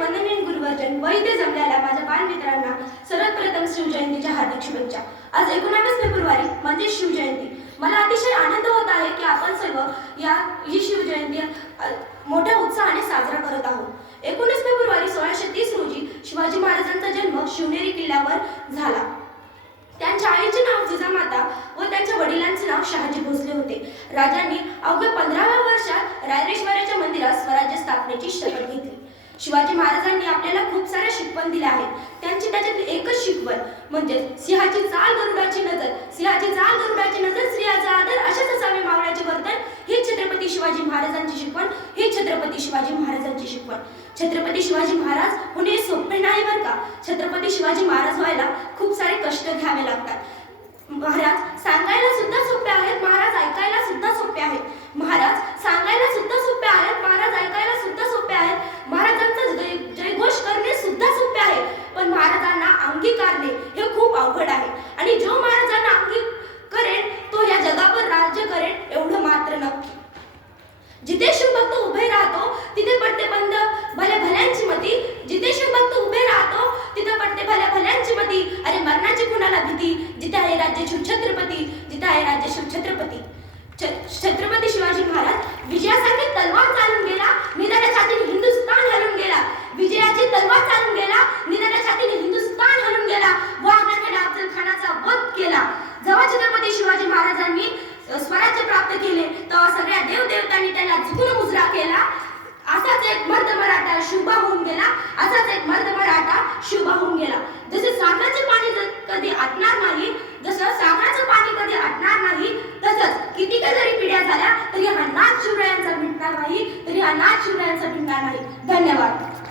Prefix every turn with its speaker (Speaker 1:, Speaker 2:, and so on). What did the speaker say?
Speaker 1: वंदनीय गुरुवर्जन व इथे जमलेल्या माझ्या बालमित्रांना सर्वप्रथम शिवजयंतीच्या हार्दिक शुभेच्छा. आज एकोणावीस फेब्रुवारी म्हणजे शिवजयंती. मला अतिशय आनंद होत आहे की आपण सर्व या ही शिवजयंती मोठ्या उत्साहाने साजरा करत आहोत. एकोणीस फेब्रुवारी सोळाशे तीस रोजी शिवाजी महाराजांचा जन्म शिवनेरी किल्ल्यावर झाला. त्यांच्या आईचे नाव जिजामाता व त्यांच्या वडिलांचे नाव शहाजी भोसले होते. राजांनी अवघ्या पंधराव्या वर्षात रायरेश्वराच्या मंदिरात स्वराज्य स्थापनेची शपथ घेतली. शिवाजी महाराजांनी आपल्याला खूप साऱ्या शिकवण दिल्या आहेत. त्यांची त्याच्यात एकच शिकवण म्हणजे सिंहाची चाल गरुडाची नजर. सिंहाची चाल गरुडाची नजर स्त्रियाचा आदर अशाच असावे मावळ्याचे वर्तन. ही छत्रपती शिवाजी महाराजांची शिकवण ही छत्रपती शिवाजी महाराजांची शिकवण. छत्रपती शिवाजी महाराज होणे सोपे नाही बरं का? छत्रपती शिवाजी महाराज व्हायला खूप सारे कष्ट घ्यावे लागतात. महाराज सांगायला सुद्धा सोपे आहेत महाराज ऐकायला सुद्धा सोपे आहेत महाराज सांगायला सुद्धा सोपे आहेत महाराज ऐकायला सुद्धा सोपे आहेत महाराजांचा जय जयघोष करणे सुद्धा सोपे आहे पण महाराजांना अंगीकारणे हे खूप अवघड आहे आणि जो महाराजांना अंगी करेल तो या जगावर राज्य करेल एवढं जिथे शिवभक्त उभे राहतो तिथे पडते बंद भल्या भल्यांची मती. जिथे शिवभक्त उभे राहतो तिथे पडते भल्या भल्यांची मती. अरे मरणाची कुणाला भीती? जिथे आहे राज्य शिवछत्रपती जिथे आहे राज्य शिवछत्रपती छत्रपती. शिवाजी महाराज विजयासारखे तलवार चालून गेला. सगळ्या देवदेवतांनी त्याला झुकून मुजरा केला. असाच एक मर्द मराठा शुभा होऊन गेला. असाच एक मर्द मराठा शुभा होऊन गेला. जसे सागराचे पाणी कधी आटणार नाही जसं सागराचं पाणी कधी आटणार नाही तसंच किती का जरी पिढ्या झाल्या तरी हा नाच शिवरायांचा भिंडणार नाही तरी हा शिवरायांचा भिंडणार नाही. धन्यवाद.